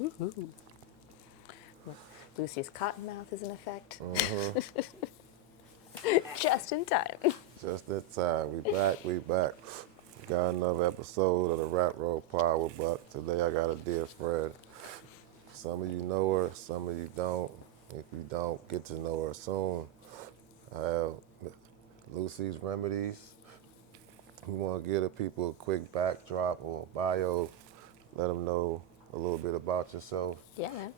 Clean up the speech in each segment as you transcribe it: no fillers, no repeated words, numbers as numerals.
Woohoo. Lucy's cotton mouth is in effect. Just in time. Just that time. We back. Got another episode of the Rat Roll Power Buck. Today I got a dear friend. Some of you know her, some of you don't. If you don't, get to know her soon. I have Lucy's Remedies. We want to give the people a quick backdrop or bio. Let them know a little bit about yourself. Yeah, man.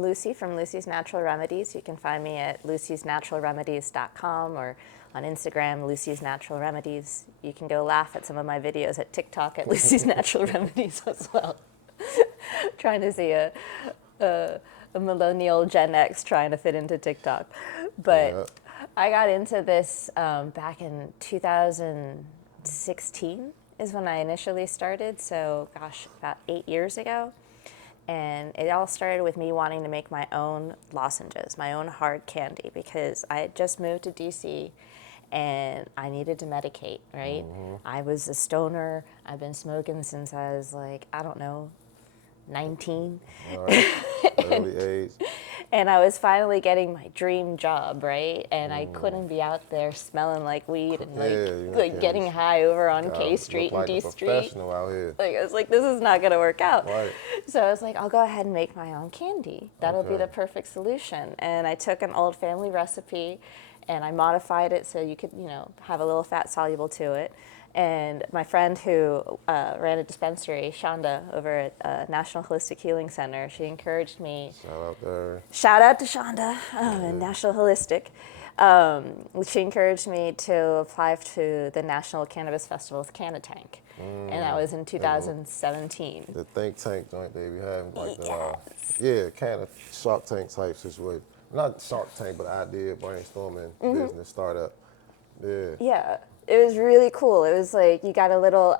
Lucy from Lucy's Natural Remedies. You can find me at lucysnaturalremedies.com or on Instagram, Lucy's Natural Remedies. You can go laugh at some of my videos at TikTok at Lucy's Natural Remedies as well. Trying to see a millennial Gen X trying to fit into TikTok. But yeah. I got into this back in 2016 is when I initially started. So, gosh, about 8 years ago. And it all started with me wanting to make my own lozenges, my own hard candy, because I had just moved to DC and I needed to medicate, right? Mm-hmm. I was a stoner. I've been smoking since I was like, I don't know, 19. All right. Early age. And I was finally getting my dream job, right? And I couldn't be out there smelling like weed and like getting high over on K Street and D Street. Professional out here. Like I was like, this is not gonna work out. Right. So I was like, I'll go ahead and make my own candy. That'll be the perfect solution. And I took an old family recipe and I modified it so you could, have a little fat soluble to it. And my friend who ran a dispensary, Shonda, over at National Holistic Healing Center, she encouraged me. Shout out there. Shout out to Shonda and National Holistic. She encouraged me to apply to the National Cannabis Festival with Cannatank. And that was in 2017. The think tank joint they be having, like kind of Shark Tank type situation. Not Shark Tank, but idea brainstorming business startup. Yeah. Yeah. It was really cool. It was like you got a little,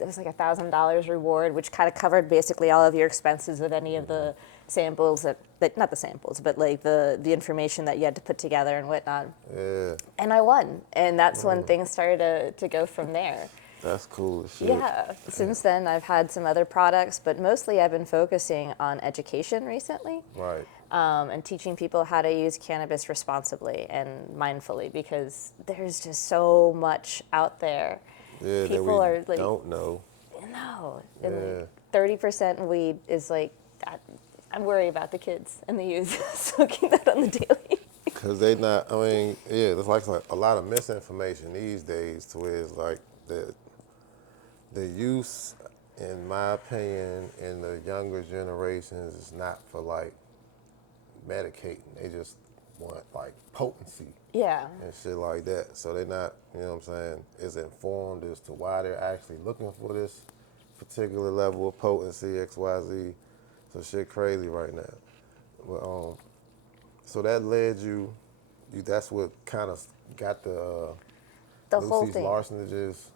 it was like $1,000 reward, which kind of covered basically all of your expenses of any of the samples that not the samples, but like the information that you had to put together and whatnot. Yeah. And I won. And that's when things started to go from there. That's cool as shit. Yeah. Since then, I've had some other products, but mostly I've been focusing on education recently. Right. And teaching people how to use cannabis responsibly and mindfully, because there's just so much out there. Yeah, people that we are like, don't know. No. And 30% weed is like, I'm worried about the kids and the youth smoking that on the daily. Because they not, there's like a lot of misinformation these days to where it's like the use, in my opinion, in the younger generations is not for like medicating. They just want like potency. Yeah. And shit like that. So they're not, as informed as to why they're actually looking for this particular level of potency, XYZ. So shit crazy right now. But, so that led you, that's what kind of got the whole Lucy's thing. Larcenages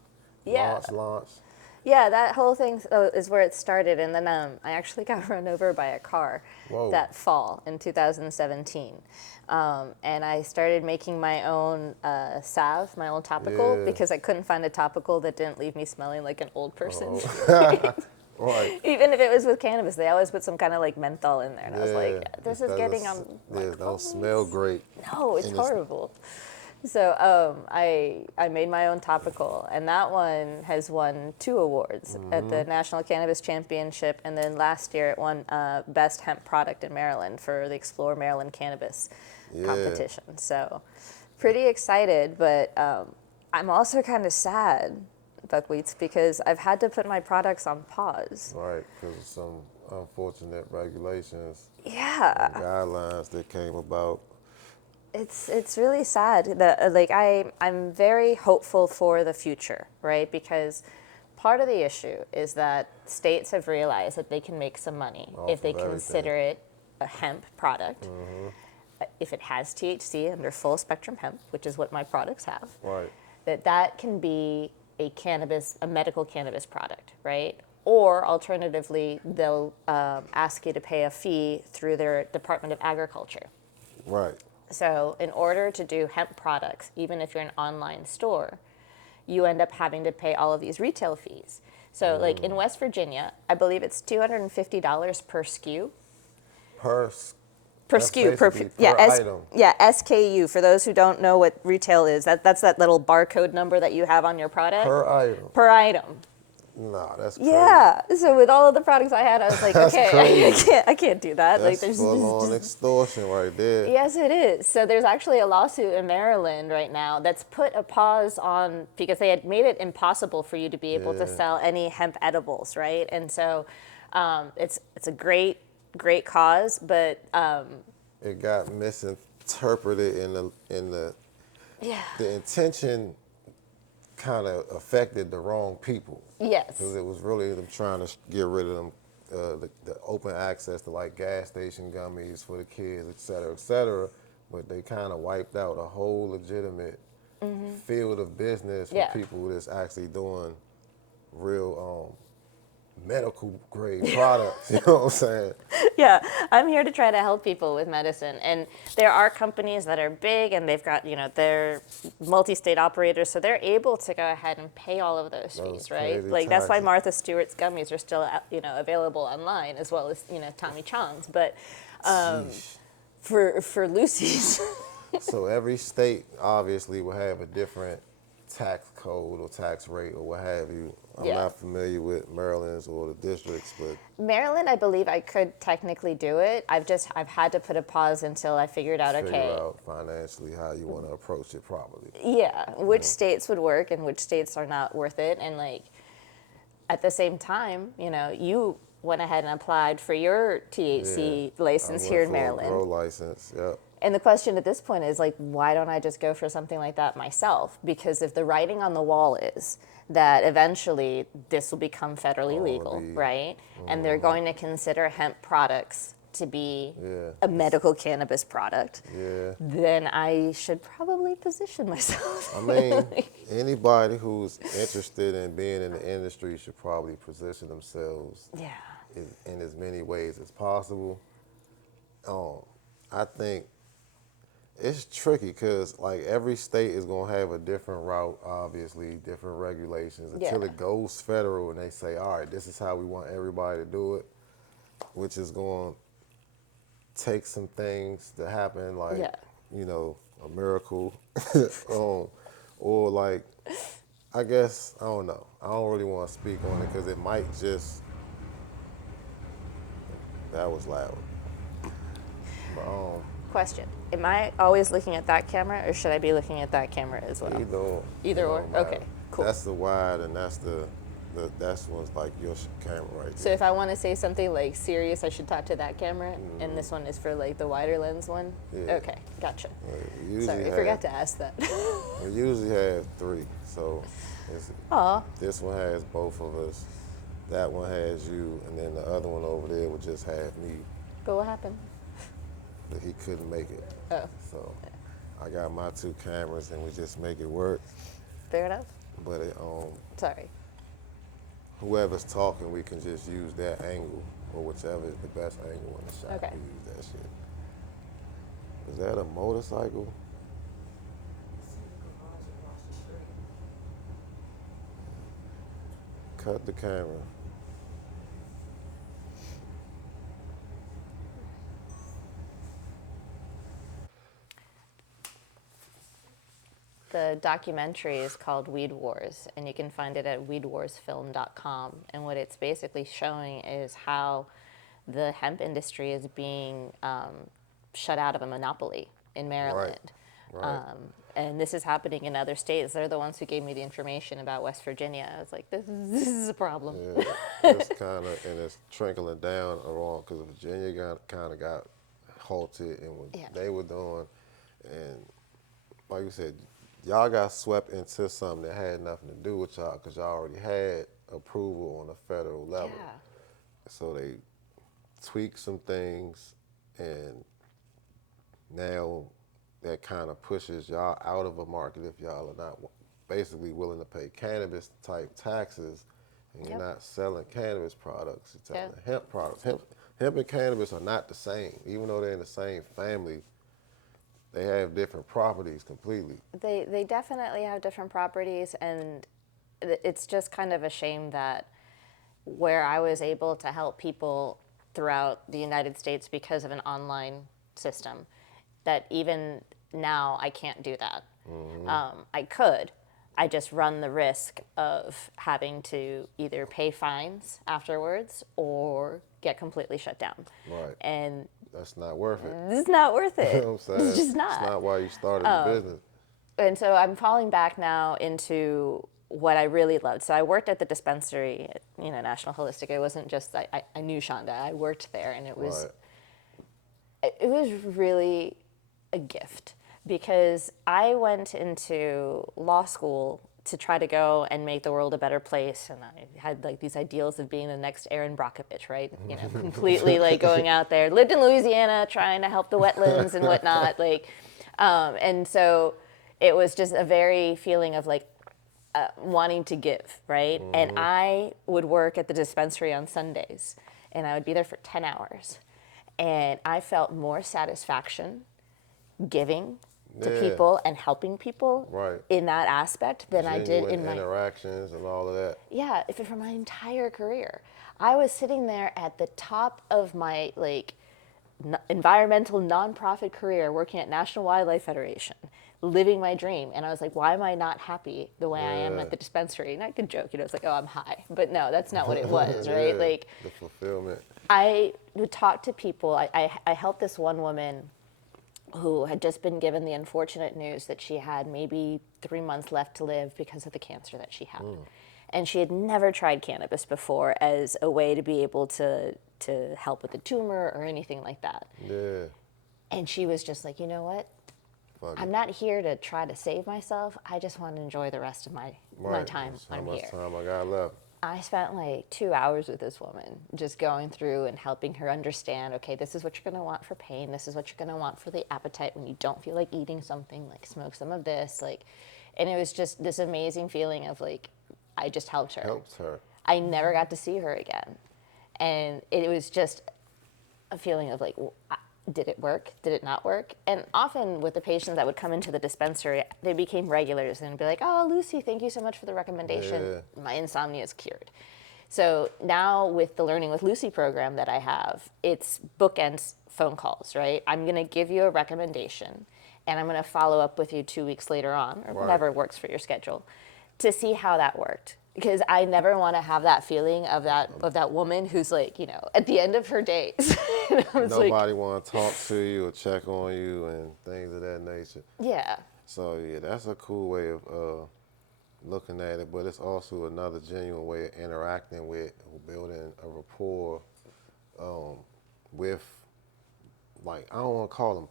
launch. Yeah, that whole thing is where it started, and then I actually got run over by a car that fall in 2017. And I started making my own salve, my own topical, because I couldn't find a topical that didn't leave me smelling like an old person. Right. Even if it was with cannabis, they always put some kind of like menthol in there, and I was like, this is getting on my clothes. Don't smell great. No, it's horrible. So I made my own topical, and that one has won 2 awards at the National Cannabis Championship, and then last year it won Best Hemp Product in Maryland for the Explore Maryland Cannabis competition. So pretty excited, but I'm also kind of sad, Buckwheats, because I've had to put my products on pause. Right, because of some unfortunate regulations and guidelines that came about. It's really sad that I'm very hopeful for the future, right? Because part of the issue is that states have realized that they can make some money if they consider it a hemp product. If it has THC under full spectrum hemp, which is what my products have, that can be a medical cannabis product, right? Or alternatively, they'll ask you to pay a fee through their Department of Agriculture. Right. So in order to do hemp products, even if you're an online store, you end up having to pay all of these retail fees. So, like in West Virginia, I believe it's $250 per SKU. Per, Per that's SKU, basically per item. yeah, SKU. For those who don't know what retail is, that's that little barcode number that you have on your product. Per item. Per item. Nah, that's crazy. Yeah. So with all of the products I had, I was like, That's okay, crazy. I can't do that. Like, That's there's full-on extortion right there. yes, it is. So there's actually a lawsuit in Maryland right now that's put a pause on because they had made it impossible for you to be able to Yeah. sell any hemp edibles, right? And so it's a great cause, but It got misinterpreted yeah, the intention kind of affected the wrong people. yes, Because it was really them trying to get rid of them, the open access to like gas station gummies for the kids, et cetera, et cetera. But they kind of wiped out a whole legitimate field of business for Yeah. people that's actually doing real medical grade products. You know what I'm saying? yeah. I'm here to try to help people with medicine, and there are companies that are big and they've got they're multi-state operators, so they're able to go ahead and pay all of those Those fees, right? crazy Like that's why taxes. Martha Stewart's gummies are still available online as well as Tommy Chong's, but Sheesh. for Lucy's. So every state obviously will have a different tax code or tax rate or what have you. I'm Yeah. not familiar with Maryland's or the districts, but Maryland, I believe I could technically do it. I've had to put a pause until I figured out, figure okay, out financially how you want to approach it properly. yeah, which states would work and which states are not worth it. And like at the same time, you went ahead and applied for your THC I license went here in for a Maryland. grow license. Yep. And the question at this point is like, why don't I just go for something like that myself? Because if the writing on the wall is that eventually this will become federally All legal, the- right? And they're going to consider hemp products to be Yeah. a medical cannabis product, Yeah. then I should probably position myself. I mean, anybody who's interested in being in the industry should probably position themselves Yeah. in as many ways as possible. I think it's tricky because like every state is gonna have a different route, obviously, different regulations until Yeah. it goes federal and they say, all right, this is how we want everybody to do it, which is going to take some things to happen, like Yeah. a miracle, or like I guess I don't know. I don't really want to speak on it because it might just. That was loud. But Question. Am I always looking at that camera or should I be looking at that camera as well? either Either or? don't matter. Okay, cool. That's the wide and that's that's one's like your camera right So there. if I want to say something like serious, I should talk to that camera, and this one is for like the wider lens one? Yeah. Okay, gotcha. We usually Sorry, I forgot to ask that. We usually have 3, so Aw, this one has both of us, that one has you, and then the other one over there would just have me, but what happened? but he couldn't make it. Oh, So I got my 2 cameras and we just make it work. fair enough. But Sorry. whoever's talking, we can just use that angle or whichever is the best angle in the shot. Okay. We use that shit. Is that a motorcycle? Cut the camera. The documentary is called Weed Wars, and you can find it at weedwarsfilm.com. And what it's basically showing is how the hemp industry is being shut out of a monopoly in Maryland. Right. And this is happening in other states. They're the ones who gave me the information about West Virginia. I was like, this is a problem. Yeah, it's kind of, and it's trickling down around because Virginia kind of got halted in what Yeah. they were doing. And like you said, y'all got swept into something that had nothing to do with y'all because y'all already had approval on a federal level. Yeah. So they tweaked some things, and now that kind of pushes y'all out of a market if y'all are not basically willing to pay cannabis type taxes, and you're Yep. not selling cannabis products, you're selling Yeah. hemp products. Hemp and cannabis are not the same, even though they're in the same family. They have different properties completely. They definitely have different properties, and it's just kind of a shame that where I was able to help people throughout the United States because of an online system, that even now I can't do that. I could. I just run the risk of having to either pay fines afterwards or get completely shut down. Right. And That's not worth it. this is not worth You it. know what I'm saying? It's just It's not. not why you started the business. And so I'm falling back now into what I really loved. So I worked at the dispensary at, National Holistic. It wasn't just, I knew Shonda. I worked there, and Right. it was really a gift, because I went into law school to try to go and make the world a better place, and I had like these ideals of being the next Erin Brockovich, right? Completely like going out there. Lived in Louisiana, trying to help the wetlands and whatnot, and so it was just a very feeling of like wanting to give, right? And I would work at the dispensary on Sundays, and I would be there for 10 hours, and I felt more satisfaction giving to Yeah. people and helping people Right. in that aspect than I did Genuine in my interactions and all of that. for my entire career. I was sitting there at the top of my environmental nonprofit career, working at National Wildlife Federation, living my dream, and I was like, why am I not happy the way I am Yeah. at the dispensary? And I could joke, it's like, oh, I'm high, but no, that's not what it was, right? Yeah. Like, The fulfillment. I would talk to people. I helped this one woman who had just been given the unfortunate news that she had maybe 3 months left to live because of the cancer that she had. And she had never tried cannabis before as a way to be able to help with the tumor or anything like that. Yeah. And she was just like, you know what? Fuck I'm it. not here to try to save myself. I just want to enjoy the rest of my Right. time That's how I'm much here. time I got left. I spent like 2 hours with this woman, just going through and helping her understand, okay, this is what you're going to want for pain. This is what you're going to want for the appetite when you don't feel like eating something, like smoke some of this. And it was just this amazing feeling of like, I just helped her. Helps her. I never got to see her again. And it was just a feeling of like, did it work? Did it not work? And often with the patients that would come into the dispensary, they became regulars and be like, oh, Lucy, thank you so much for the recommendation. Yeah. My insomnia is cured. So now with the Learning with Lucy program that I have, it's bookends phone calls, right? I'm going to give you a recommendation, and I'm going to follow up with you 2 weeks later on, or Right. whatever works for your schedule, to see how that worked. Because I never want to have that feeling of that woman who's like, at the end of her days. Nobody want to talk to you or check on you and things of that nature. Yeah. So yeah, that's a cool way of looking at it, but it's also another genuine way of interacting with, building a rapport with, like, I don't want to call them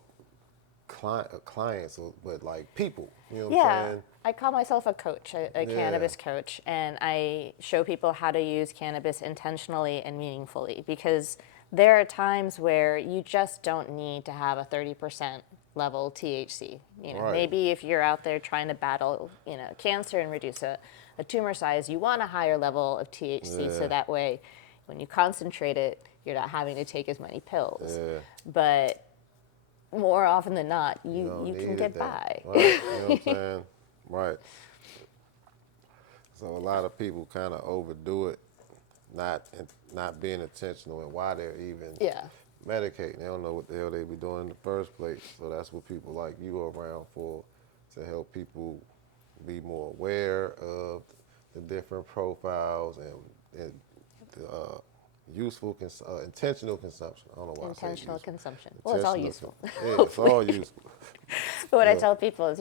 clients, but like people. You know what I'm saying? I call myself a coach, a cannabis coach, and I show people how to use cannabis intentionally and meaningfully, because there are times where you just don't need to have a 30% level THC. Right. Maybe if you're out there trying to battle, cancer and reduce a tumor size, you want a higher level of THC, so Yeah. that way when you concentrate it, you're not having to take as many pills. Yeah. But more often than not, you don't can need get it by. Right. You know what I'm saying? Right. So a lot of people kind of overdo it, not being intentional in why they're even Yeah. medicating. They don't know what the hell they be doing in the first place. So that's what people like you are around for, to help people be more aware of the different profiles and the intentional consumption. I don't know why Intentional I say consumption. Well, it's all useful. useful. Yeah, it's all useful. But what I tell people is,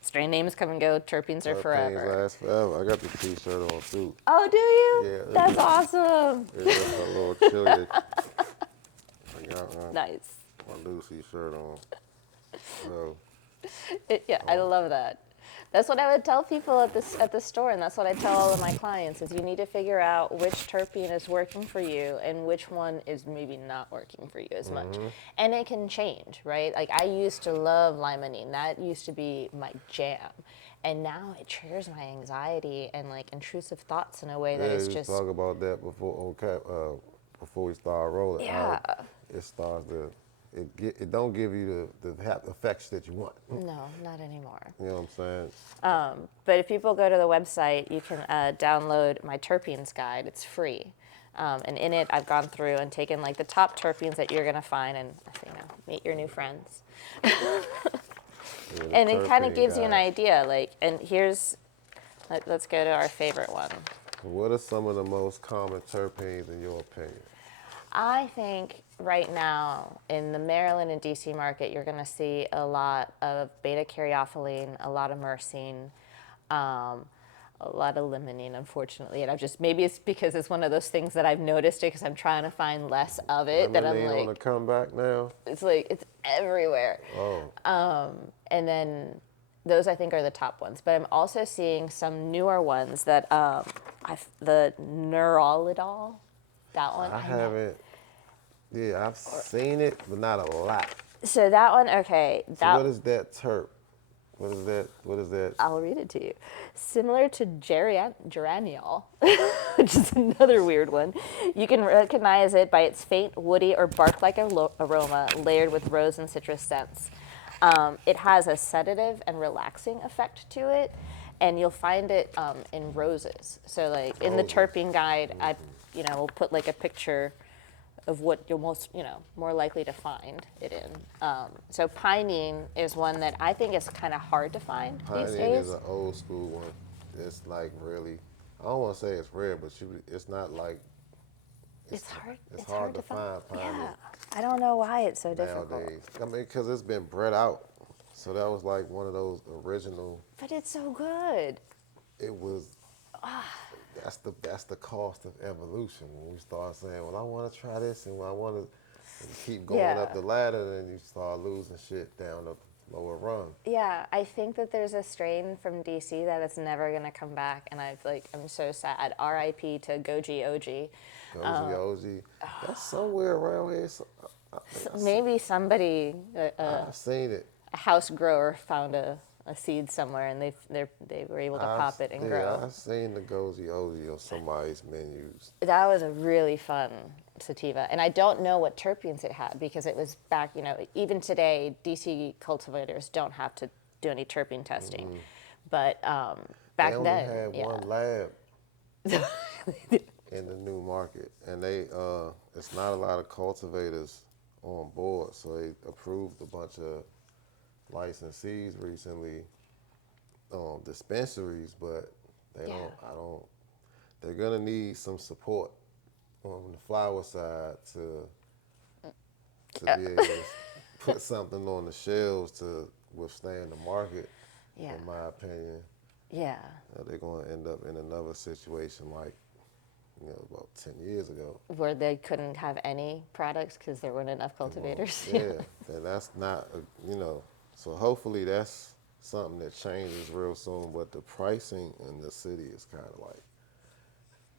strain names come and go, terpenes are Pains forever. last forever. I got the T-shirt on too. Oh, do you? Yeah, That's awesome. It's just a little chilly. I got Nice. my Lucy shirt on. So I love that. That's what I would tell people at the store, and that's what I tell all of my clients, is you need to figure out which terpene is working for you and which one is maybe not working for you as much. And it can change, right? Like, I used to love limonene. That used to be my jam. And now it triggers my anxiety and like intrusive thoughts in a way that yeah, is we just talk about that before. Okay, before we start rolling. Yeah. It starts to it don't give you the effects that you want. No, not anymore. You know what I'm saying? But if people go to the website, you can download my terpenes guide. It's free. And in it, I've gone through and taken like the top terpenes that you're going to find and, meet your new friends. Yeah, the And it kind of terpene gives you an guide. idea. Like, and let's go to our favorite one. What are some of the most common terpenes in your opinion? I think right now in the Maryland and DC market, you're going to see a lot of beta caryophyllene, a lot of myrcene, a lot of limonene, unfortunately. And maybe it's because it's one of those things that I've noticed it because I'm trying to find less of it that I'm Lemonade on the like, comeback now? it's like, it's everywhere. Oh, And then those I think are the top ones. But I'm also seeing some newer ones that the Neurolidol, that one. I I know. haven't. Yeah, I've seen it, but not a lot. So that one, okay, So what is that terp? What is that? What is that? I'll read it to you. Similar to geraniol, which is another weird one, you can recognize it by its faint, woody, or bark-like aroma layered with rose and citrus scents. It has a sedative and relaxing effect to it, and you'll find it in roses. So, like in the Roses. terpene guide, I, will put like a picture of what you're more likely to find it in. So pinene is one that I think is kind of hard to find these Pinene is days. an old school one. It's like really. I don't want to say it's rare, but it's not like It's hard. It's hard to find pinene Yeah, I don't know why it's so difficult. nowadays. I mean, because it's been bred out. So that was like one of those original. But it's so good. It was. That's the cost of evolution. When we start saying, "Well, I want to try this," and I want to keep going Yeah. up the ladder, then you start losing shit down the lower rung. Yeah, I think that there's a strain from DC that it's never gonna come back, and I'm so sad. R.I.P. to Goji OG. Goji OG. That's somewhere around here. So, Maybe somebody, I've seen it. a house grower, found a seed somewhere, and they were able to pop it and grow. I've seen the Goji OG on somebody's menus. That was a really fun sativa, and I don't know what terpenes it had because it was back. Even today, DC cultivators don't have to do any terpene testing, but back They only then, had yeah. one lab in the new market, and it's not a lot of cultivators on board, so they approved a bunch of licensees recently, dispensaries, but Yeah. they're gonna need some support on the flower side to be able to put something on the shelves to withstand the market. Yeah. In my opinion, Yeah. they're gonna end up in another situation like about 10 years ago. Where they couldn't have any products because there weren't enough cultivators. Yeah, and that's not, so hopefully that's something that changes real soon, but the pricing in the city is kind of like,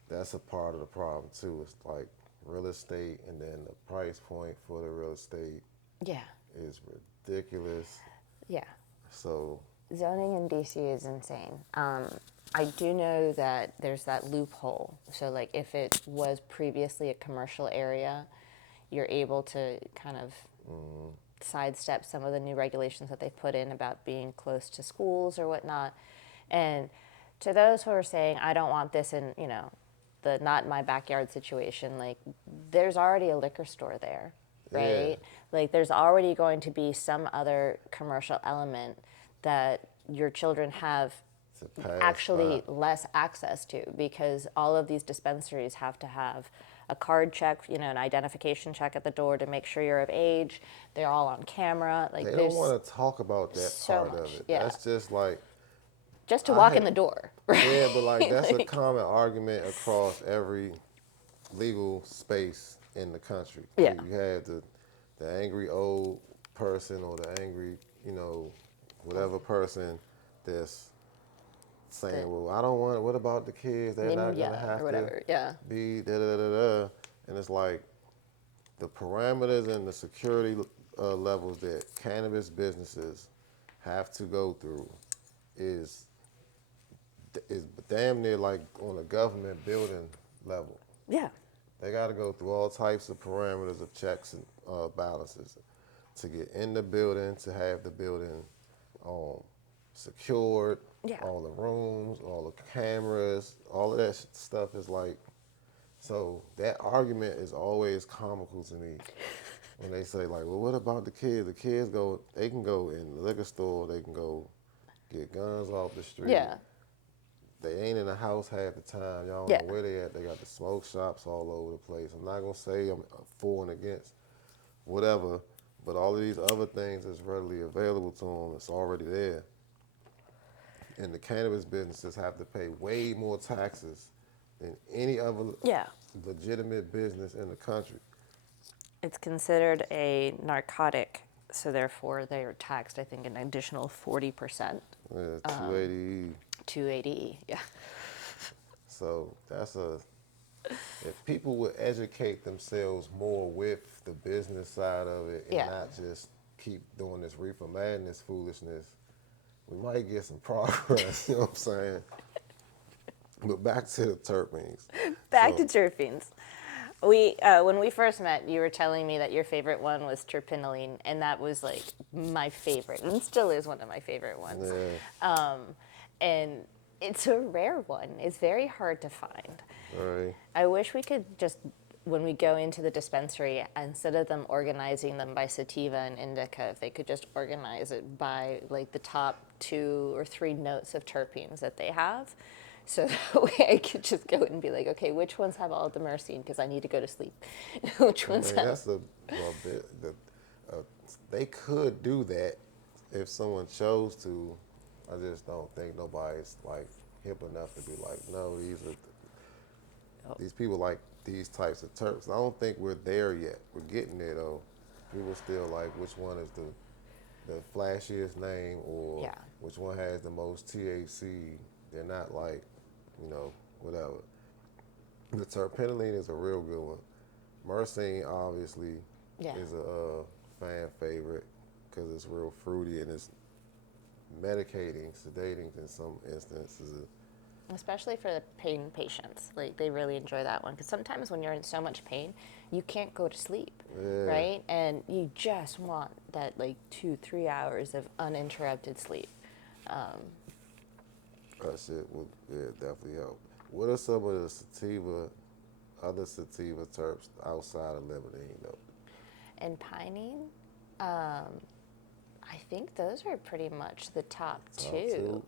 that's a part of the problem too. It's like real estate, and then the price point for the real estate Yeah. is ridiculous. Yeah. So, Zoning in DC is insane. I do know that there's that loophole. So, like, if it was previously a commercial area, you're able to kind of sidestep some of the new regulations that they've put in about being close to schools or whatnot. And to those who are saying, I don't want this in, the not in my backyard situation, like, there's already a liquor store there, right? Yeah. Like, there's already going to be some other commercial element that your children have actually less access to, because all of these dispensaries have to have a card check, an identification check at the door to make sure you're of age. They're all on camera. Like, they there's don't want to talk about that so part much, of it. yeah. That's just like, just to walk in the door. Right? yeah, but like that's a Like- common argument across every legal space in the country. Yeah. You have the angry old person or the angry, whatever person that's saying, well, I don't want it. What about the kids? They're not going to Yeah, have or whatever, to yeah. be da-da-da-da-da. And it's like the parameters and the security levels that cannabis businesses have to go through is damn near like on a government building level. Yeah. They got to go through all types of parameters of checks and balances. to get in the building, to have the building secured, Yeah. all the rooms, all the cameras, all of that stuff is like, so that argument is always comical to me when they say like, well, what about the kids? The kids they can go in the liquor store, they can go get guns off the street. Yeah. They ain't in the house half the time. Y'all don't Yeah. know where they at. They got the smoke shops all over the place. I'm not gonna say I'm for and against whatever, but all of these other things is readily available to them. It's already there. And the cannabis businesses have to pay way more taxes than any other Yeah. legitimate business in the country. It's considered a narcotic, so therefore they are taxed, I think, an additional 40%. Yeah, 280E. 280E, yeah. So if people would educate themselves more with the business side of it and Yeah. not just keep doing this reefer madness foolishness, we might get some progress, you know what I'm saying? But back to the terpenes. Back to terpenes. When we first met, you were telling me that your favorite one was terpinolene, and that was like my favorite, and still is one of my favorite ones. Yeah. And it's a rare one. It's very hard to find. Right. I wish we could just, when we go into the dispensary, instead of them organizing them by sativa and indica, if they could just organize it by like the top 2 or 3 notes of terpenes that they have. So that way I could just go and be like, okay, which ones have all the myrcene because I need to go to sleep? Which ones have? That's they could do that if someone chose to. I just don't think nobody's like hip enough to be like, no, these people like these types of terps. I don't think we're there yet. We're getting there though. People still like which one is the flashiest name or Yeah. which one has the most THC. They're not like, whatever. The terpinolene is a real good one. Myrcene obviously Yeah. is a fan favorite because it's real fruity and it's medicating, sedating in some instances. Especially for the pain patients. Like, they really enjoy that one. Because sometimes when you're in so much pain, you can't go to sleep, right? And you just want that, like, 2-3 hours of uninterrupted sleep. That shit would definitely help. What are some of the other sativa terps outside of limonene, though? And pinene, I think those are pretty much the top two.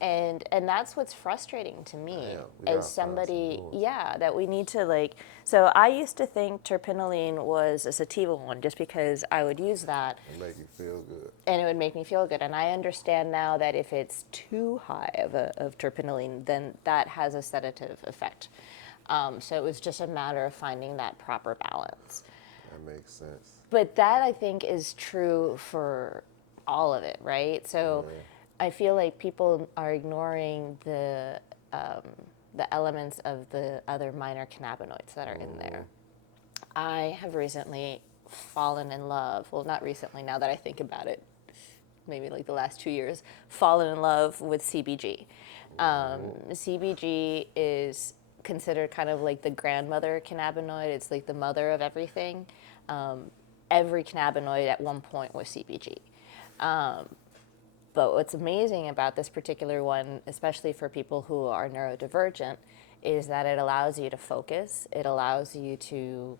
And that's what's frustrating to me as somebody, that we need to like, so I used to think terpinolene was a sativa one just because I would use that. It make you feel good. And it would make me feel good. And I understand now that if it's too high of terpinolene, then that has a sedative effect. So it was just a matter of finding that proper balance. That makes sense. But that, I think, is true for all of it, right? So I feel like people are ignoring the elements of the other minor cannabinoids that are in there. I have recently fallen in love, well, not recently, now that I think about it, maybe like the last 2 years, fallen in love with CBG. CBG is considered kind of like the grandmother cannabinoid. It's like the mother of everything. Every cannabinoid at one point was CBG. But what's amazing about this particular one, especially for people who are neurodivergent, is that it allows you to focus. It allows you to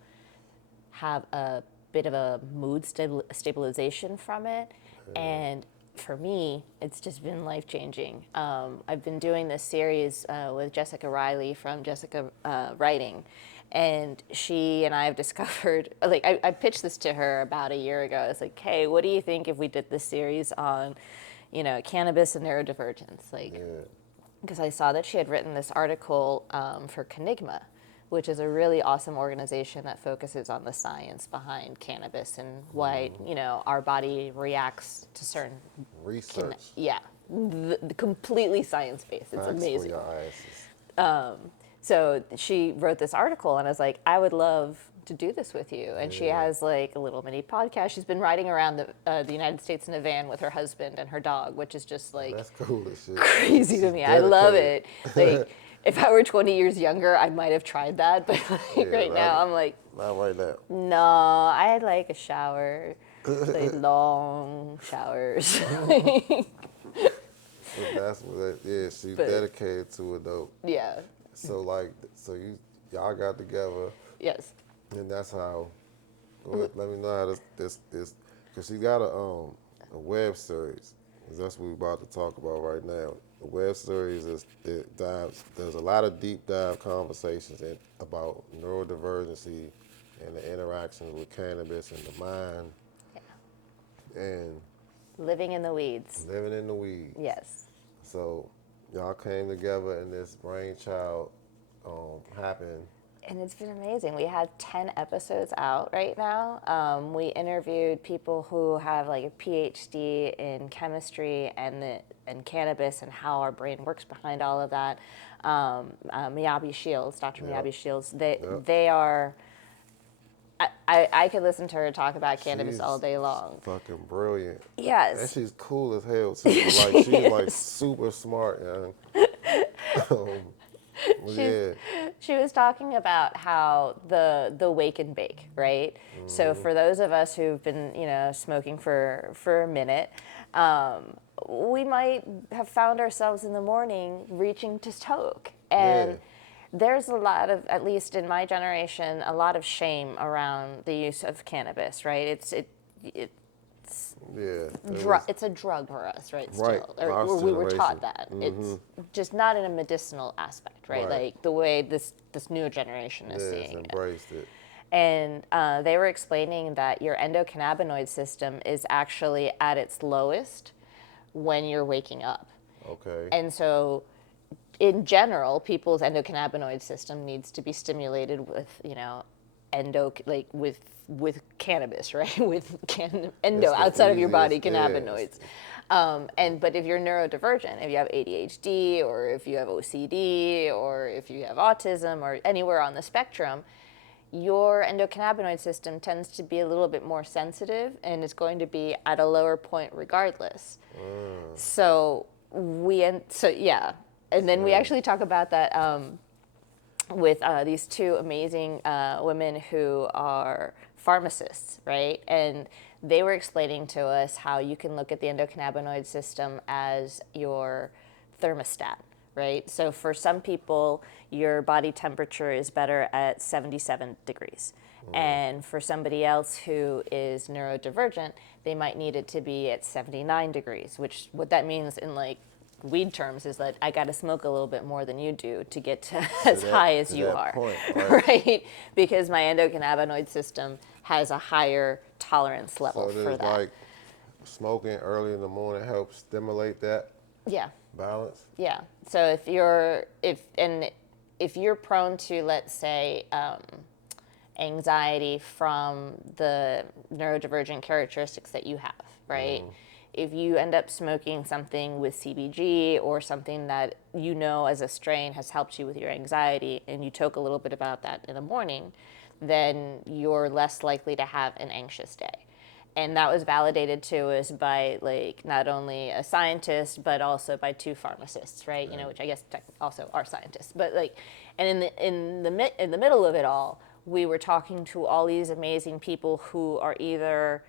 have a bit of a mood stabilization from it. And for me, it's just been life-changing. I've been doing this series with Jessica Riley from Jessica Writing. And she and I have discovered, like, I pitched this to her about a year ago. I was like, hey, what do you think if we did this series on, cannabis and neurodivergence? Like, because I saw that she had written this article for Canigma, which is a really awesome organization that focuses on the science behind cannabis and why, our body reacts to certain research. The completely science-based. It's amazing. For your asses. So she wrote this article, and I was like, I would love to do this with you. And she has like a little mini podcast. She's been riding around the United States in a van with her husband and her dog, which is just like That's cool as shit. crazy to me. I love it. Like, if I were 20 years younger, I might have tried that, but like right now, I'm like, not right now. no, I like a shower, like long showers. But that's what she's But dedicated to it though. yeah, So like, y'all got together, yes, and that's how. Go ahead, let me know how this, because she got a web series. 'Cause that's what we're about to talk about right now. The web series it dives. There's a lot of deep dive conversations about neurodivergency and the interactions with cannabis and the mind and living in the weeds. living in the weeds. Yes. So y'all came together and this brainchild happened. And it's been amazing. We have 10 episodes out right now. We interviewed people who have like a PhD in chemistry and cannabis and how our brain works behind all of that. Miyabi Shields, Dr. Yep. Miyabi Shields, Yep. they are. I could listen to her talk about cannabis She's all day long. fucking brilliant. Yes. And she's cool as hell too. Like she's like super smart, yeah. Yeah. She was talking about how the wake and bake, right? So for those of us who've been, smoking for a minute, we might have found ourselves in the morning reaching to smoke. And there's a lot of, at least in my generation, a lot of shame around the use of cannabis, right? It's a drug for us, right? Right. Still, or we were taught that. It's just not in a medicinal aspect, right? Like the way this new generation is seeing it. Embraced it. And they were explaining that your endocannabinoid system is actually at its lowest when you're waking up. Okay. And so, in general, people's endocannabinoid system needs to be stimulated with, with cannabis, right? With outside of your body cannabinoids. But if you're neurodivergent, if you have ADHD or if you have OCD or if you have autism or anywhere on the spectrum, your endocannabinoid system tends to be a little bit more sensitive and it's going to be at a lower point regardless. And then we actually talk about that with these two amazing women who are pharmacists, right? And they were explaining to us how you can look at the endocannabinoid system as your thermostat, right? So for some people, your body temperature is better at 77 degrees. And for somebody else who is neurodivergent, they might need it to be at 79 degrees, which what that means in like weed terms is that I got to smoke a little bit more than you do to get to as high as you are, point, right? Because my endocannabinoid system has a higher tolerance level So for that. like smoking early in the morning helps stimulate that balance. Yeah. So if you're prone to, let's say, anxiety from the neurodivergent characteristics that you have, right? If you end up smoking something with CBG or something that as a strain has helped you with your anxiety and you toke a little bit about that in the morning, then you're less likely to have an anxious day. And that was validated to us by like not only a scientist but also by two pharmacists, right? Which I guess also are scientists. But like, and in the middle of it all, we were talking to all these amazing people who are either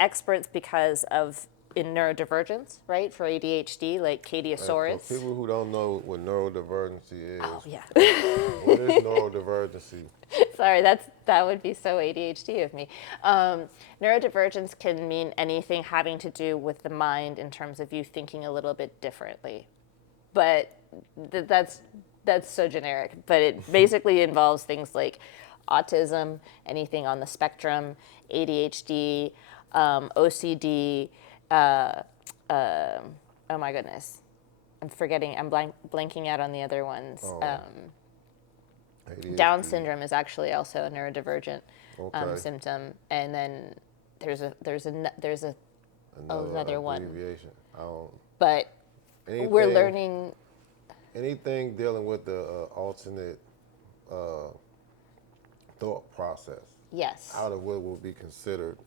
experts because of in neurodivergence, right? For ADHD, like Katie For people who don't know what neurodivergency is, what is neurodivergency? Sorry, that would be so ADHD of me. Neurodivergence can mean anything having to do with the mind in terms of you thinking a little bit differently. But that's so generic. But it basically involves things like autism, anything on the spectrum, ADHD, OCD. Oh my goodness, I'm forgetting. I'm blanking out on the other ones. Down syndrome is actually also a neurodivergent symptom, and then there's another one. But we're learning anything dealing with the alternate thought process. Yes. Out of what will be considered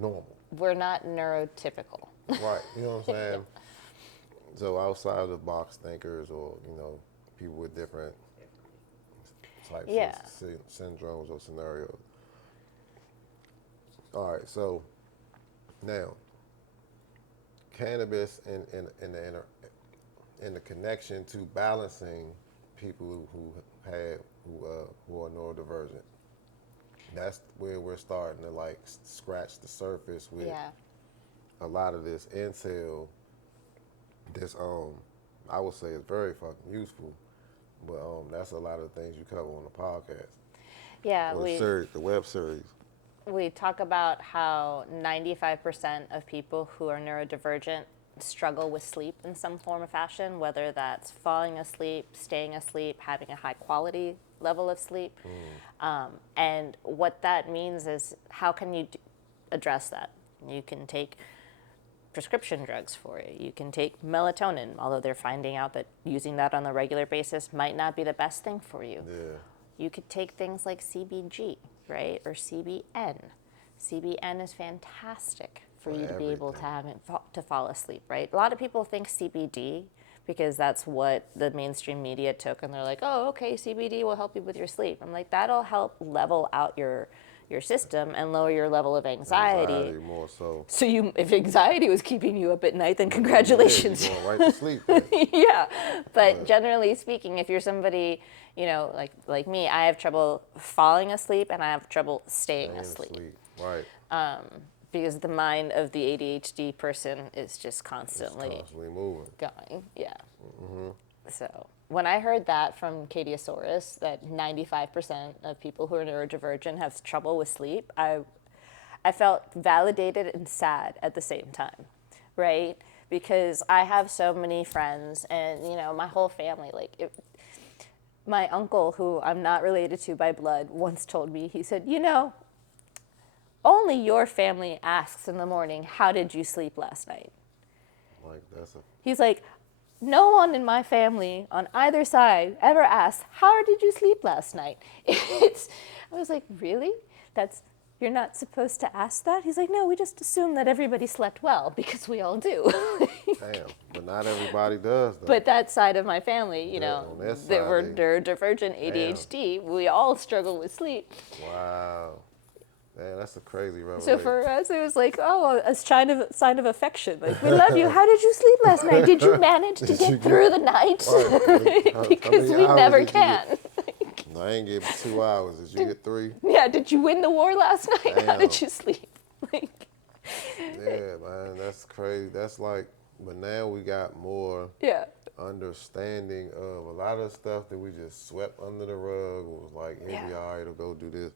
normal. We're not neurotypical. Right. You know what I'm saying? So outside of the box thinkers or, people with different types Yeah. of syndromes or scenarios. All right, so now cannabis in the connection to balancing people who are neurodivergent. That's where we're starting to like scratch the surface with Yeah. a lot of this intel. This I would say is very fucking useful, but that's a lot of the things you cover on the podcast Yeah, or the web series. we talk about how 95% of people who are neurodivergent struggle with sleep in some form or fashion, whether that's falling asleep, staying asleep, having a high quality level of sleep. And what that means is how can you address that? You can take prescription drugs for it. You can take melatonin, although they're finding out that using that on a regular basis might not be the best thing for you. Yeah. You could take things like CBG, right, or CBN. CBN is fantastic for you to be able to have it to fall asleep, right? A lot of people think CBD because that's what the mainstream media took, and they're like, oh, okay, CBD will help you with your sleep. I'm like, that'll help level out your system and lower your level of anxiety. More so. So if anxiety was keeping you up at night, then congratulations. Yeah, you're going right to sleep. Then. Yeah, but generally speaking, if you're somebody, like me, I have trouble falling asleep and I have trouble staying asleep. Right. Because the mind of the ADHD person is just constantly moving. going. Yeah. Mm-hmm. So when I heard that from Katiosaurus, that 95% of people who are neurodivergent have trouble with sleep, I felt validated and sad at the same time, right? Because I have so many friends and, my whole family, my uncle, who I'm not related to by blood, once told me, he said, only your family asks in the morning, how did you sleep last night? He's like, no one in my family on either side ever asks, how did you sleep last night? I was like, really? You're not supposed to ask that? He's like, no, we just assume that everybody slept well because we all do. Damn, but not everybody does, though. But that side of my family, they were neurodivergent, ADHD. Damn. We all struggle with sleep. Wow. Man, that's a crazy revelation. So for us, it was like, a sign of affection. Like, we love you. How did you sleep last night? Did you manage to get through the night? Right. Because we never can. I ain't get 2 hours. Did you get 3? Yeah, did you win the war last night? Damn. How did you sleep? Yeah, man, that's crazy. That's like, but now we got more understanding of a lot of stuff that we just swept under the rug. It was like, we all right to go do this.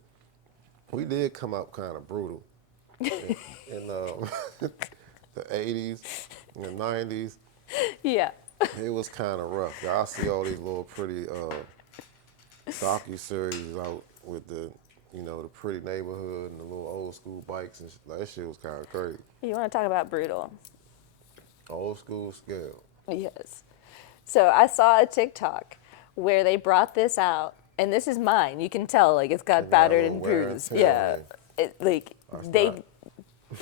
We did come up kind of brutal in the 80s and the 90s. Yeah. It was kind of rough. I see all these little pretty docu-series out with the pretty neighborhood and the little old school bikes and that shit was kind of crazy. You want to talk about brutal? Old school scale. Yes. So I saw a TikTok where they brought this out. And this is mine. You can tell, it's got battered and bruised. Yeah, they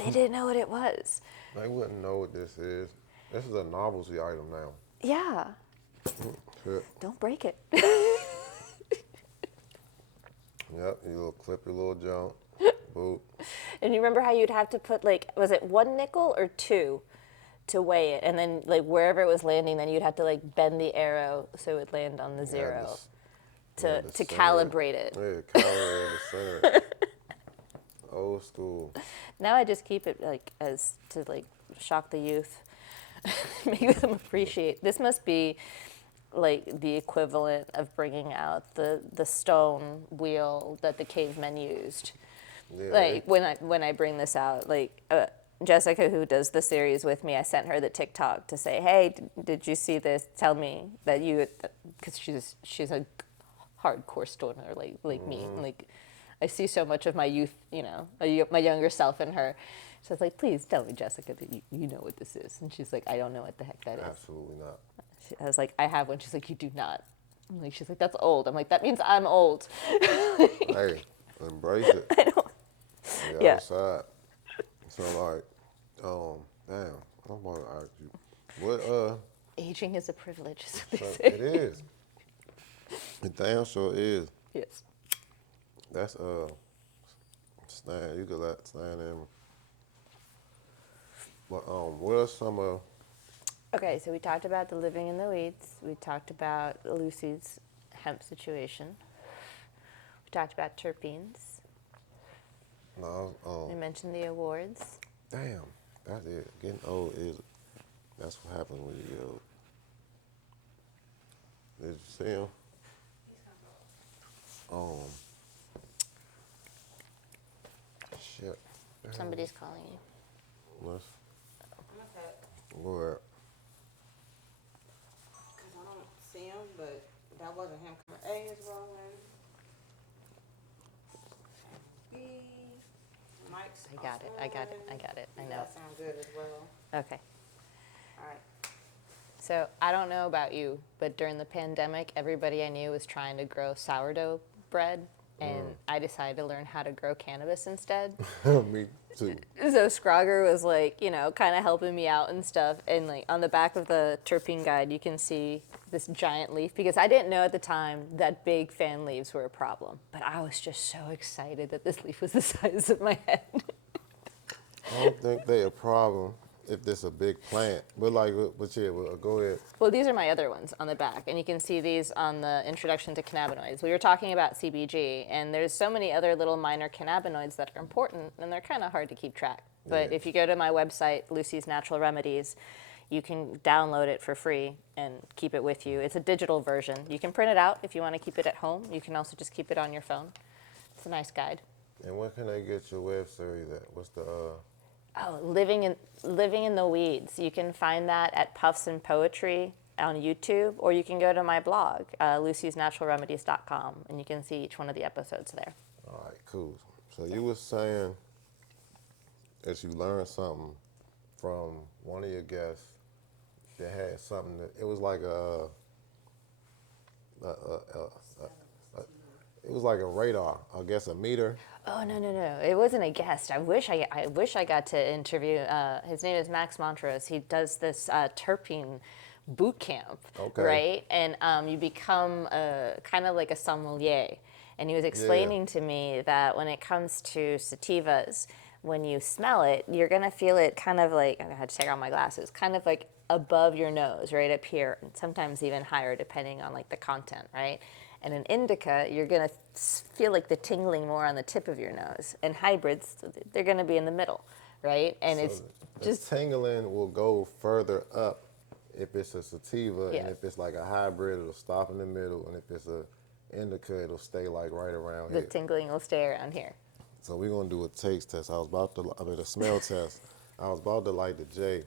didn't know what it was. They wouldn't know what this is. This is a novelty item now. Yeah. Don't break it. Yep, you clip your little junk. Boop. And you remember how you'd have to put was it 1 nickel or 2 to weigh it, and then wherever it was landing, then you'd have to bend the arrow so it would land on the zero. To calibrate it. Yeah, calibrate the center. Old school. Now I just keep it as to shock the youth, make them appreciate. This must be the equivalent of bringing out the stone wheel that the cavemen used. Yeah. When I bring this out, Jessica, who does the series with me, I sent her the TikTok to say, hey, did you see this? Tell me that because she's a hardcore stoner like me. I see so much of my youth, my younger self in her. So I was like, please tell me, Jessica, that you know what this is. And she's like, I don't know what the heck that is. Absolutely not. I was like, I have one. She's like, you do not. She's like, that's old. I'm like, that means I'm old. Hey, embrace it. I know. Yeah. Outside. So damn, I'm about to ask you, what aging is a privilege. It is. It damn sure is. Yes. That's Stan. You could let Stan in. But what are some of? Okay, so we talked about the living in the weeds. We talked about Lucy's hemp situation. We talked about terpenes. No, We mentioned the awards. damn, that's it. Getting old is. That's what happens when you get old. Did you see him? Um, shit. Somebody's calling you. Let's Okay, word. because I don't see him, but that wasn't him. A is rolling. B, Mike's I got it. I got it. I got it. I know. That sounds good as well. Okay. All right. So I don't know about you, but during the pandemic, everybody I knew was trying to grow sourdough bread, and I decided to learn how to grow cannabis instead. Me too. So Scrogger was like, you know, kind of helping me out and stuff. And like on the back of the terpene guide, you can see this giant leaf because I didn't know at the time that big fan leaves were a problem. But I was just so excited that this leaf was the size of my head. I don't think they a problem if this a big plant. But like, but yeah, well, go ahead. Well, these are my other ones on the back, and you can see these on the introduction to cannabinoids. We were talking about CBG, and there's so many other little minor cannabinoids that are important, and they're kind of hard to keep track. But Yeah. if you go to my website, Lucy's Natural Remedies, you can download it for free and keep it with you. It's a digital version. You can print it out if you want to keep it at home. You can also just keep it on your phone. It's a nice guide. And where can they get your web series at? What's the Oh, living in the weeds. You can find that at Puffs and Poetry on YouTube, or you can go to my blog, lucysnaturalremedies.com, and you can see each one of the episodes there. All right, cool. So you were saying that you learned something from one of your guests that had something that it was like it was like a radar, I guess a meter. Oh no! It wasn't a guest. I wish I got to interview. His name is Max Montrose. He does this terpene boot camp, Okay. right? And you become kind of like a sommelier. And he was explaining to me that when it comes to sativas, when you smell it, you're gonna feel it kind of like, I had to take out my glasses, kind of like above your nose, right up here, and sometimes even higher depending on like the content, right? And an indica, you're gonna feel like the tingling more on the tip of your nose. And hybrids, they're gonna be in the middle, right? And it's The just, tingling will go further up if it's a sativa, Yeah. and if it's like a hybrid, it'll stop in the middle, and if it's a indica, it'll stay like right around the here. tingling will stay around here. So we're gonna do a taste test. A smell test. I was about to light the J,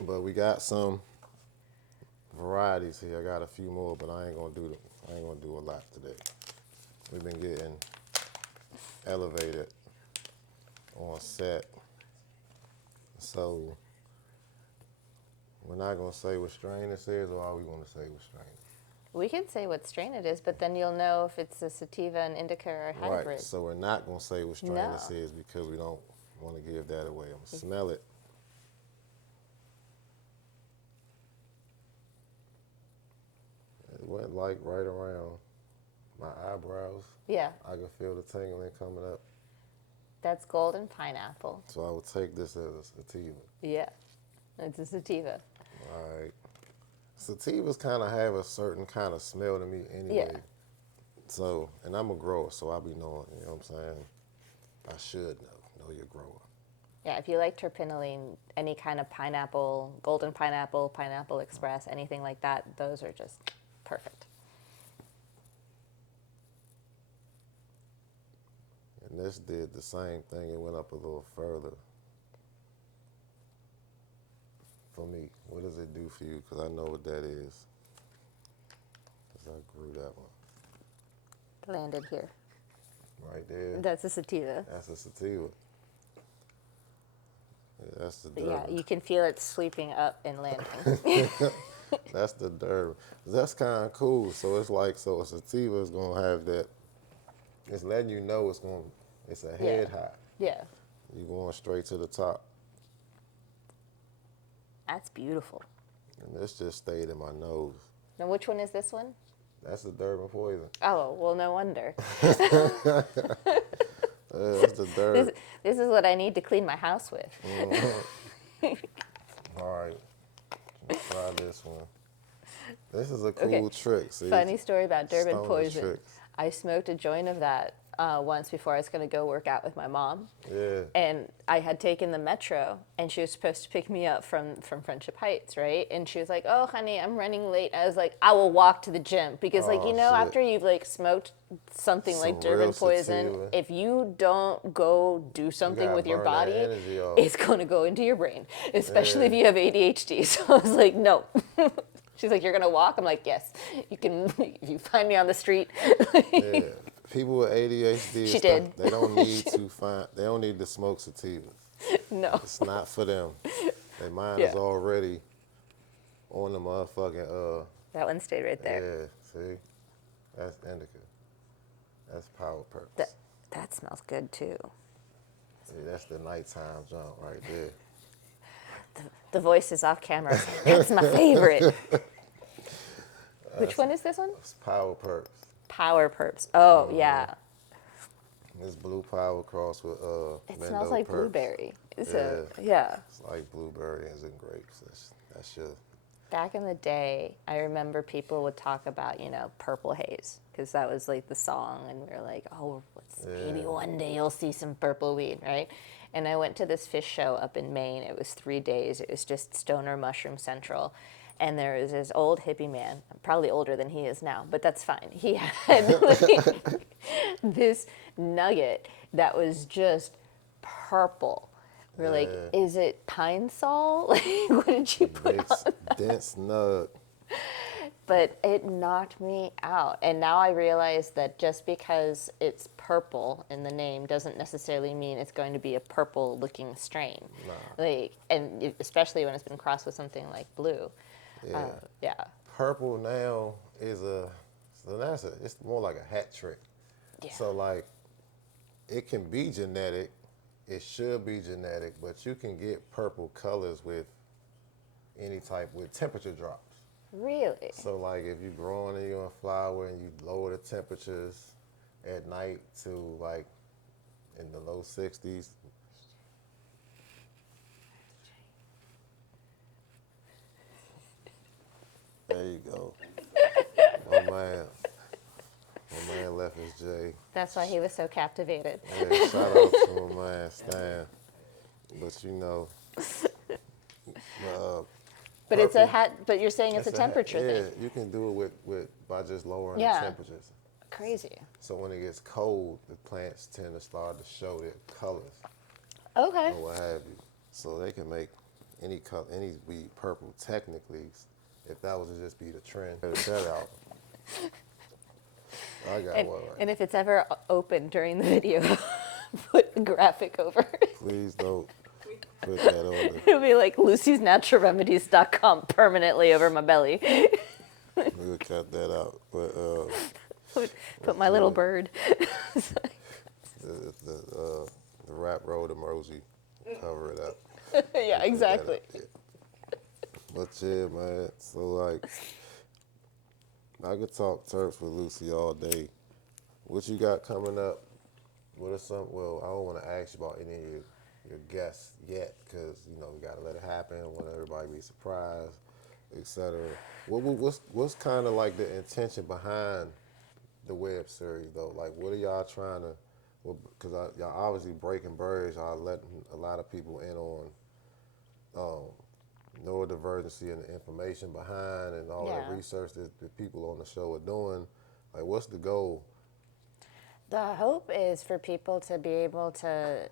but we got some varieties here. I got a few more, but I ain't gonna do a lot today. We've been getting elevated on set, so we're not gonna say what strain this is, or are we gonna say what strain? We can say what strain it is, but then you'll know if it's a sativa, an indica, or a hybrid. Right. So we're not gonna say what strain No. this is because we don't want to give that away. I'm gonna smell it. It went like right around my eyebrows. Yeah, I can feel the tingling coming up. that's golden pineapple. So I would take this as a sativa. Yeah, it's a sativa. All right. Sativas kind of have a certain kind of smell to me anyway. Yeah. So, and I'm a grower, so I be knowing, you know what I'm saying? I should know you're a grower. Yeah, if you like terpinolene, any kind of pineapple, golden pineapple, pineapple express, anything like that, those are just perfect. And this did the same thing. It went up a little further. For me, what does it do for you? Because I know what that is. Because I grew that one. Landed here. Right there. That's a sativa. That's a sativa. Yeah, that's the But yeah, Durban. you can feel it sweeping up and landing. That's the Durban. That's kind of cool. So it's like, so a sativa is going to have that. It's letting you know it's a head high. Yeah, You're going straight to the top. that's beautiful. And this just stayed in my nose. Now, which one is this one? That's the Durban poison. Oh, well, no wonder. That's the This, dirt. this is what I need to clean my house with. All right, try this one. This is a Okay. cool trick. See, Funny story about Durban stoner poison. tricks. I smoked a joint of that once before I was going to go work out with my mom. Yeah. And I had taken the metro, and she was supposed to pick me up from Friendship Heights, right? And she was like, "Oh, honey, I'm running late." I was like, "I will walk to the gym," because, like, Oh, you know, shit. after you've like smoked something Some like Durban real poison, sativa. if you don't go do something gotta with your burn that body, energy off. it's gonna go into your brain, especially if Yeah. you have ADHD. So I was like, "No." She's like, "You're gonna walk?" I'm like, "Yes." You can. If you find me on the street. Yeah. People with ADHD, She did. they don't need to find. They don't need to smoke sativas. No. It's not for them. Their mind Yeah. is already on the motherfucking That one stayed right there. Yeah. See, that's indica. That's power purpose. That smells good too. See, that's the nighttime jump right there. The voice is off camera saying, "That's my favorite." Which one is this one? It's power purpose. Power Perps. Oh, yeah. This blue power cross with It Mendo smells like Perps. blueberry. So, yeah. It's like blueberries and grapes. That's your Back in the day, I remember people would talk about, purple haze, because that was like the song, and we were like, oh, maybe one day you'll see some purple weed, right? And I went to this fish show up in Maine. It was 3 days. It was just Stoner Mushroom Central. And there was this old hippie man, probably older than he is now, but that's fine. He had like, this nugget that was just purple. We're like, is it pine sol? Like, what did you put on? dense nug. But it knocked me out. And now I realize that just because it's purple in the name doesn't necessarily mean it's going to be a purple looking strain. Nah. Like, and especially when it's been crossed with something like blue. Yeah. Yeah. Purple now it's more like a hat trick. Yeah. So like, it can be genetic, it should be genetic, but you can get purple colors with with temperature drops. Really? So like, if you're growing and you're on flower and you lower the temperatures at night to like in the low 60s. There you go. My man left his J. That's why he was so captivated. Yeah, shout out to my man Stan. But But it's a purple- hat. But you're saying it's a hat. temperature Yeah, thing. you can do it by just lowering Yeah. the temperatures. Crazy. So when it gets cold, the plants tend to start to show their colors Okay. or what have you. So they can make any color, any weed purple technically, if that was to just be the trend. Check that out. I got And, one right. and if it's ever open during the video, put the graphic over. Please don't put that on there. It'll be like lucysnaturalremedies.com permanently over my belly. We'll cut that out. But Put my little bird. the rap road emoji, cover it up. Yeah, exactly. Yeah. But yeah, man. So like, I could talk Terps with Lucy all day. What you got coming up? What are some? Well, I don't want to ask you about any of your guests yet, because we gotta let it happen. I want everybody to be surprised, etc. What's kind of like the intention behind the web series though? Like, what are y'all trying to? Well, because y'all obviously breaking barriers. Y'all letting a lot of people in on neurodivergency and the information behind and all Yeah. the research that the people on the show are doing. Like, what's the goal? The hope is for people to be able to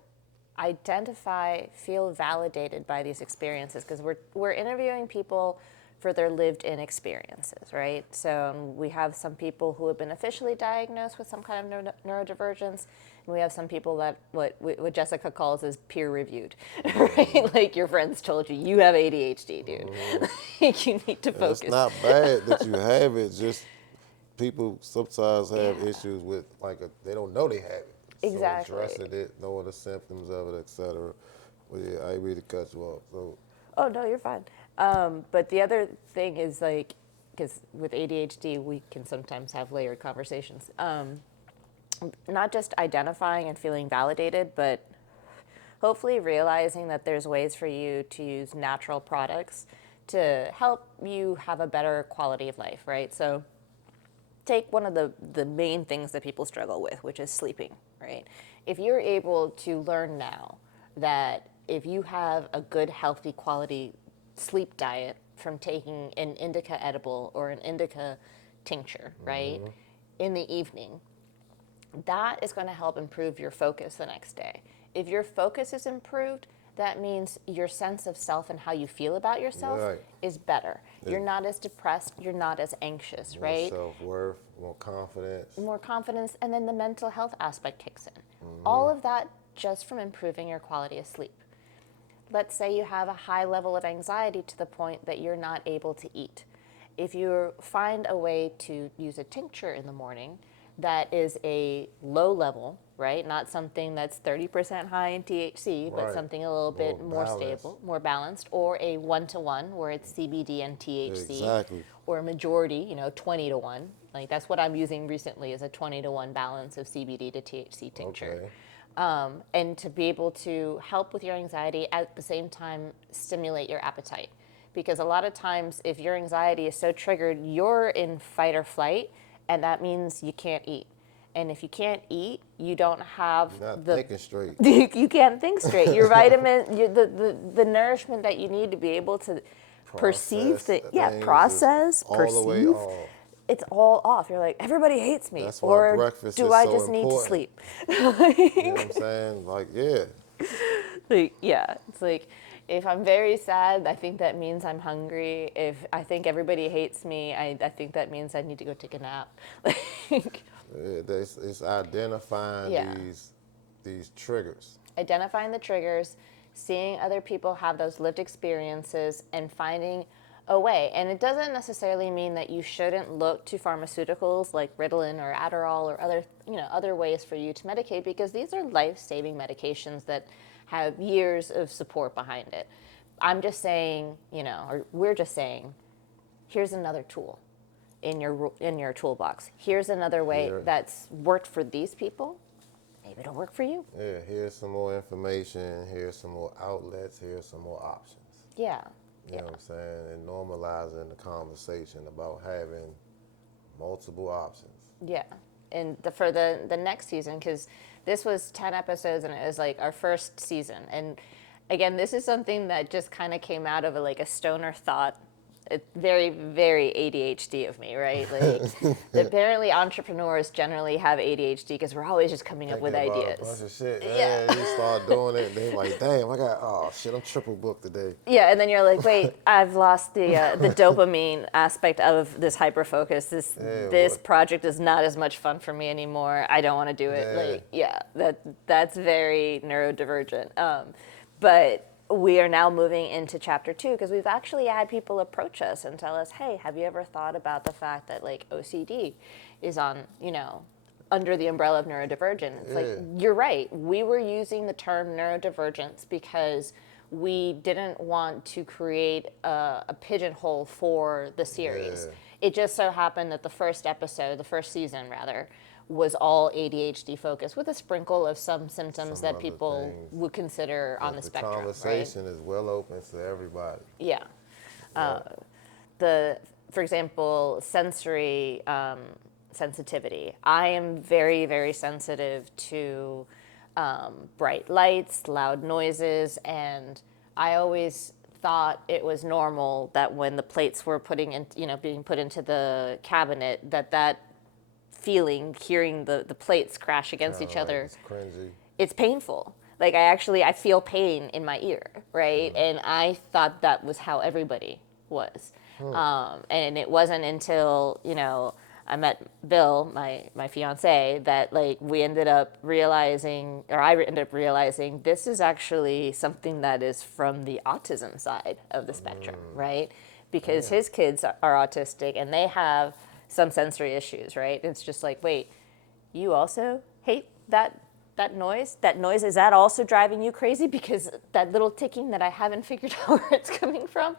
identify, feel validated by these experiences, because we're interviewing people for their lived-in experiences, right? So we have some people who have been officially diagnosed with some kind of neurodivergence, and we have some people that what Jessica calls as peer-reviewed, right? Like, your friends told you have ADHD, dude. Like, you need to And focus. it's not bad that you have it. Just people sometimes have issues with they don't know they have it. Exactly. So addressing it, knowing the symptoms of it, etc. Well, yeah, I didn't mean to cut you off. So Oh, no, you're fine. But the other thing is, like, because with ADHD, we can sometimes have layered conversations. Not just identifying and feeling validated, but hopefully realizing that there's ways for you to use natural products to help you have a better quality of life, right? So take one of the main things that people struggle with, which is sleeping, right? If you're able to learn now that if you have a good, healthy, quality sleep diet from taking an indica edible or an indica tincture, right, in the evening, that is going to help improve your focus the next day. If your focus is improved, that means your sense of self and how you feel about yourself Right. is better. You're not as depressed, you're not as anxious, More right? self-worth, more confidence. More confidence, and then the mental health aspect kicks in. All of that just from improving your quality of sleep. Let's say you have a high level of anxiety to the point that you're not able to eat. If you find a way to use a tincture in the morning that is a low level, right? Not something that's 30% high in THC, but Right. something a little bit more balanced. stable, more balanced, or a 1-to-1 where it's CBD and THC. Exactly. Or a majority, 20-to-1. Like that's what I'm using recently is a 20-to-1 balance of CBD to THC tincture. Okay. And to be able to help with your anxiety at the same time stimulate your appetite. Because a lot of times if your anxiety is so triggered, you're in fight or flight, and that means you can't eat. And if you can't eat, you don't have Not the thinking straight. you can't think straight. Your vitamin, the nourishment that you need to be able to perceive Process things is process, all the way perceive. off. It's all off. You're like, everybody hates me, That's why or breakfast do is I so just need to important. sleep? You know what I'm saying? Like, yeah. Like, yeah, it's like if I'm very sad, I think that means I'm hungry. If I think everybody hates me, I think that means I need to go take a nap. Like, It's identifying Yeah. these triggers. identifying the triggers, seeing other people have those lived experiences, and finding a way. And it doesn't necessarily mean that you shouldn't look to pharmaceuticals like Ritalin or Adderall or other ways for you to medicate, because these are life-saving medications that have years of support behind it. I'm just saying, or we're just saying, here's another tool in your toolbox. Here's another way Here. that's worked for these people. Maybe it'll work for you. Yeah, here's some more information. Here's some more outlets. Here's some more options. Yeah. You know what I'm saying? And normalizing the conversation about having multiple options. Yeah. And for the next season, because this was 10 episodes and it was like our first season. And again, this is something that just kind of came out of a stoner thought. It's very, very ADHD of me, right? Like, apparently entrepreneurs generally have ADHD because we're always just coming up with Thinking about ideas. a bunch of shit. Yeah. Yeah, you start doing it, and they're like, damn, I'm triple booked today. Yeah, and then you're like, wait, I've lost the dopamine aspect of this hyper focus. This what? project is not as much fun for me anymore. I don't want to do it. That's very neurodivergent. But we are now moving into chapter 2 because we've actually had people approach us and tell us, hey, have you ever thought about the fact that OCD is on, under the umbrella of neurodivergent? It's like, you're right. We were using the term neurodivergence because we didn't want to create a pigeonhole for the series. Yeah. It just so happened that the first season rather, was all ADHD focused with a sprinkle of some symptoms Some that other people things. would consider on the The spectrum, right? conversation is well open to everybody. Yeah. For example, sensory sensitivity. I am very, very sensitive to bright lights, loud noises, and I always thought it was normal that when the plates were being put into the cabinet, that feeling, hearing the plates crash against each other, It's cringy. it's painful. Like I feel pain in my ear, right? And I thought that was how everybody was. And it wasn't until, I met Bill, my fiance, that we ended up realizing, or I ended up realizing, this is actually something that is from the autism side of the spectrum, right? Because his kids are autistic and they have some sensory issues, right? It's just like, wait, you also hate that that noise, is that also driving you crazy? Because that little ticking that I haven't figured out where it's coming from,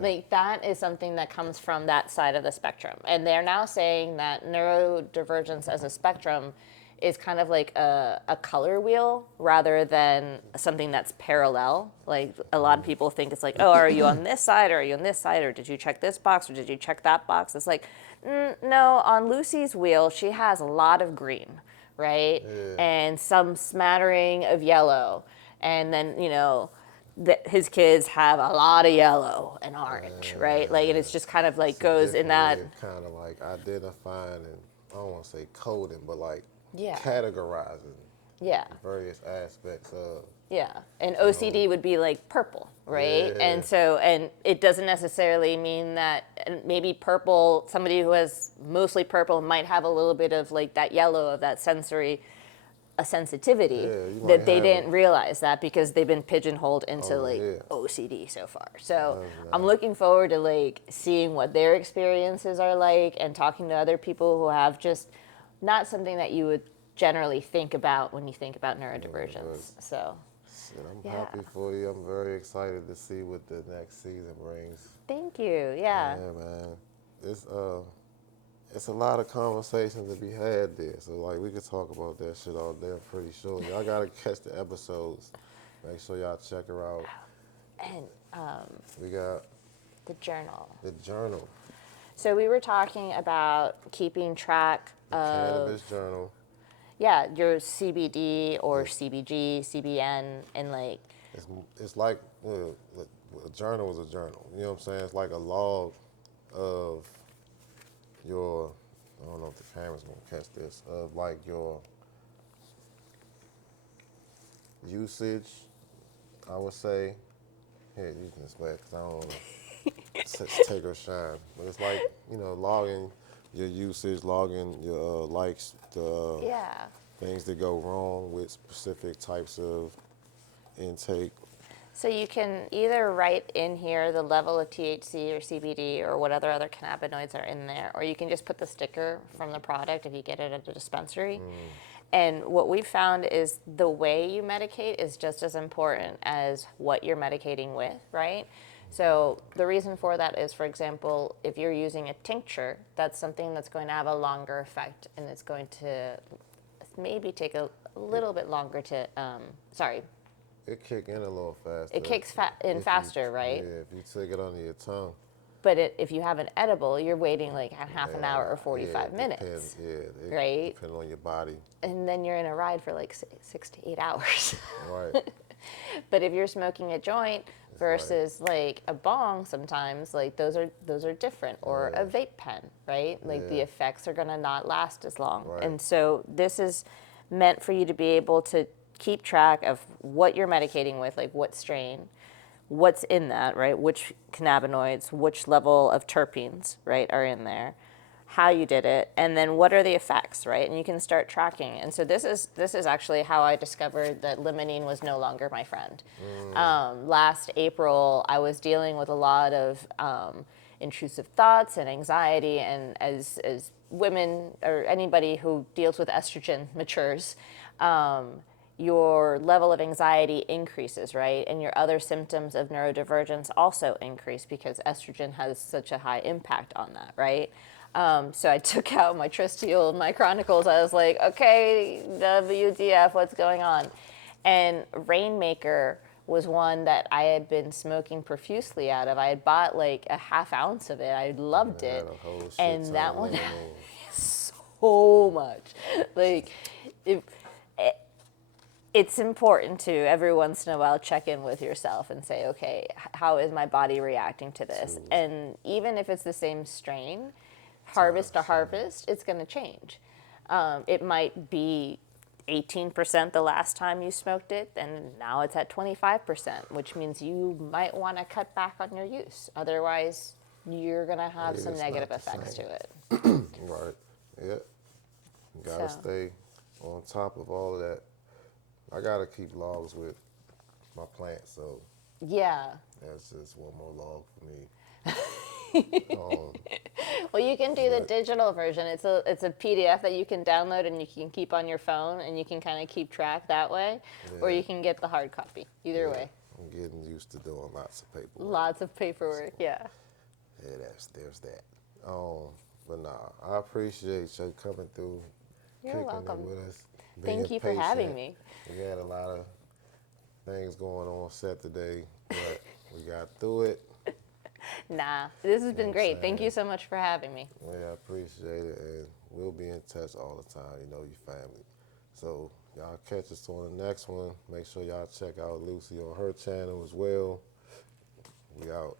like that is something that comes from that side of the spectrum. And they're now saying that neurodivergence as a spectrum is kind of like a color wheel rather than something that's parallel. Like a lot of people think it's like, oh, are you on this side or are you on this side, or did you check this box or did you check that box? It's like, no, on Lucy's wheel, she has a lot of green, right? And some smattering of yellow. And then, his kids have a lot of yellow and orange, right? Like, and it's just kind of like goes in that. Kind of like identifying and, I don't want to say coding, but like Yeah. categorizing Yeah. various aspects of. Yeah, and OCD would be like purple, right? Yeah. And it doesn't necessarily mean that maybe purple, somebody who has mostly purple might have a little bit of like that yellow of that sensory, a sensitivity you might that they have didn't realize that because they've been pigeonholed into yeah. OCD so far. So I'm looking forward to like seeing what their experiences are like and talking to other people who have just not something that you would generally think about when you think about neurodivergence. So. And I'm Yeah. happy for you. I'm very excited to see what the next season brings. Thank you. Yeah. Yeah, man. It's a lot of conversations to be had there. So like we could talk about that shit all day, I'm pretty sure. Y'all gotta catch the episodes. Make sure y'all check her out. And We got the journal. the journal, So we were talking about keeping track the of cannabis journal. your CBD or CBG, CBN, and like It's like a journal is a journal. You know what I'm saying? It's like a log of your, I don't know if the camera's gonna catch this, of like your usage, I would say. Here, you can explain because I don't want to take her shine. But it's like, logging your usage, logging your likes, the yeah. things that go wrong with specific types of intake. So you can either write in here the level of THC or CBD or what other cannabinoids are in there, or you can just put the sticker from the product if you get it at a dispensary. And what we've found is the way you medicate is just as important as what you're medicating with, right? So the reason for that is, for example, if you're using a tincture, that's something that's going to have a longer effect, and it's going to maybe take a little bit longer to, It kick in a little faster. it kicks in faster, right? Yeah, if you take it under your tongue. But if you have an edible, you're waiting like a half an hour or 45 minutes, right? Depending on your body. And then you're in a ride for like 6 to 8 hours. Right. But if you're smoking a joint versus like a bong, sometimes like those are different, or a vape pen, right? Like the effects are gonna not last as long. Right. And so this is meant for you to be able to keep track of what you're medicating with, like what strain, what's in that, right? Which cannabinoids, which level of terpenes, right, are in there, how you did it, and then what are the effects, right? And you can start tracking. And so this is actually how I discovered that limonene was no longer my friend. Last April, I was dealing with a lot of intrusive thoughts and anxiety, and as women or anybody who deals with estrogen matures, your level of anxiety increases, right? And your other symptoms of neurodivergence also increase because estrogen has such a high impact on that, right? So I took out my trusty old My Chronicles. I was like, okay, WDF, what's going on? And Rainmaker was one that I had been smoking profusely out of. I had bought like a half ounce of it. I loved it. And that one so much. Like, it's important to every once in a while check in with yourself and say, okay, how is my body reacting to this? And even if it's the same strain, harvest to harvest, it's going to change. It might be 18% the last time you smoked it, and now it's at 25%, which means you might want to cut back on your use. Otherwise, you're going to have some negative effects to it. Right. Yeah. You gotta stay on top of all of that. I gotta keep logs with my plants, so Yeah. that's just one more log for me. Well, you can do the But- digital version. It's a PDF that you can download and you can keep on your phone, and you can kind of keep track that way, or Yeah. you can get the hard copy. Either way, I'm getting used to doing lots of paperwork. lots of paperwork. Yeah. Yeah, there's that. But nah, I appreciate you coming through, You're kicking welcome. it with us. Thank you for having me. We had a lot of things going on set today, but we got through it. Nah, this has been what I'm great. Thank saying? you so much for having me. Yeah, I appreciate it, and we'll be in touch all the time. You know, your family. So y'all catch us on the next one. Make sure y'all check out Lucy on her channel as well. We out.